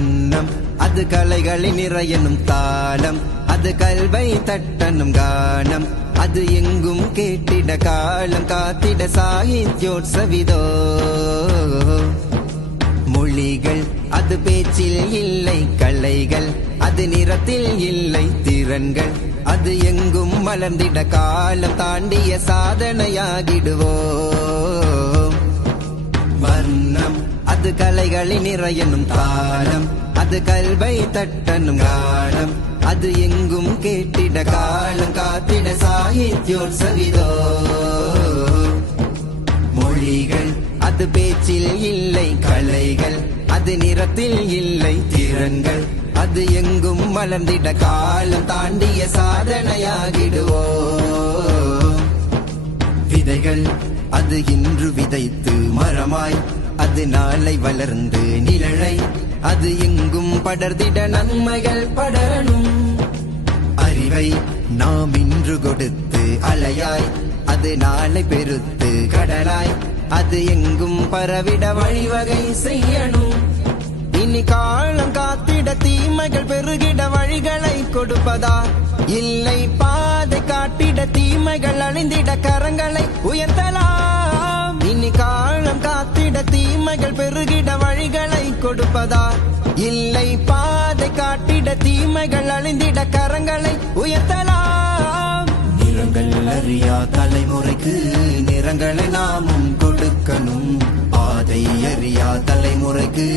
வர்ணம் அது கலைகளின் நிறையனும் தாளம், அது கல்வை தட்டனும் கானம், அது எங்கும் கேட்டிட காலம் காத்திட சாகித்யோற்சவிதோ. மொழிகள் அது பேச்சில் இல்லை கலைகள், அது நிறத்தில் இல்லை திறன்கள், அது எங்கும் மலர்ந்திட காலம் தாண்டிய சாதனையாகிடுவோம். வர்ணம் அது கலைகளின் நிறையனும் தாளம், அது கல்வை தட்டனும் கானம், அது எங்கும் கேட்டிட காலம் காத்திட சாகித்யோற்சவிதோ. மொழிகள் அது பேச்சில் இல்லை கலைகள், அது நிறத்தில் இல்லை திறன்கள், அது எங்கும் மலர்ந்திட காலம் தாண்டிய சாதனையாகிடுவோம். விதைகள் அது இன்று விதைத்து மரமாய், அது நாளை வளர்ந்து நிழலை, அது எங்கும் படர்ந்திட நன்மைகள் படரணும். அறிவை நாம் இன்று கொடுத்து அலையாய், அது நாளை பெருத்து கடலாய், அது எங்கும் பரவிட வழிவகை செய்யணும். இனி காலம் காத்திட தீமைகள் பெருகிட வழிகளை கொடுப்பதா, இல்லை பாதை காட்டிட தீமைகள் அழிந்திட கரங்களை உயர்த்தலாம். இனி காலம் காத்திட தீமைகள் பெருகிட வழிகளை கொடுப்பதா, இல்லை பாதை காட்டிட தீமைகள் அழிந்திட கரங்களை உயர்த்தலாம். நிறங்கள் அறியா தலைமுறைக்கு நிறங்களை நாமும் கொடுக்கணும், பாதை அறியா தலைமுறைக்கு